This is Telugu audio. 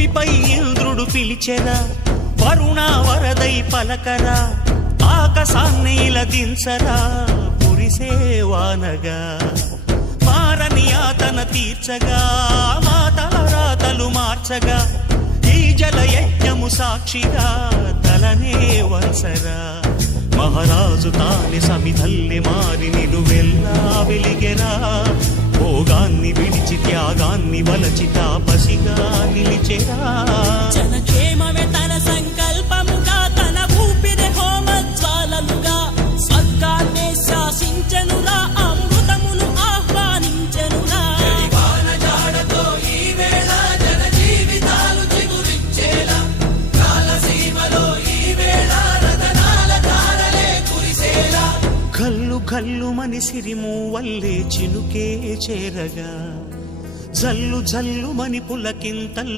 భూమిపై ఇంద్రుడు పిలిచెరా, వరుణ వరదై పలకరా, ఆకాశాన్ని ఇలదించరా కురిసేవానగా. మారని ఆతన తీర్చగా, మాతల రాతలు మార్చగా, ఈ జల యజ్ఞము సాక్షిగా తలనే వంచరా. మహారాజు తాని సమిధల్లె మారి నిలువెల్లా వెలిగెరా, భోగాన్ని విడిచి త్యాగాన్ని వలచి తాపసిగా నిలిచెరా. జనక్షేమమే తన సంకల్పముగా, తన ఊపిరి హోమజ్వాలలుగా, స్వర్గాన్నే శాసించెనురా, అమృతమును ఆహ్వానించెనురా. కల్లు కల్లు మని సిరిము వల్లే చినుకే చేరగా, జల్లు జల్లు మని పులకింతల్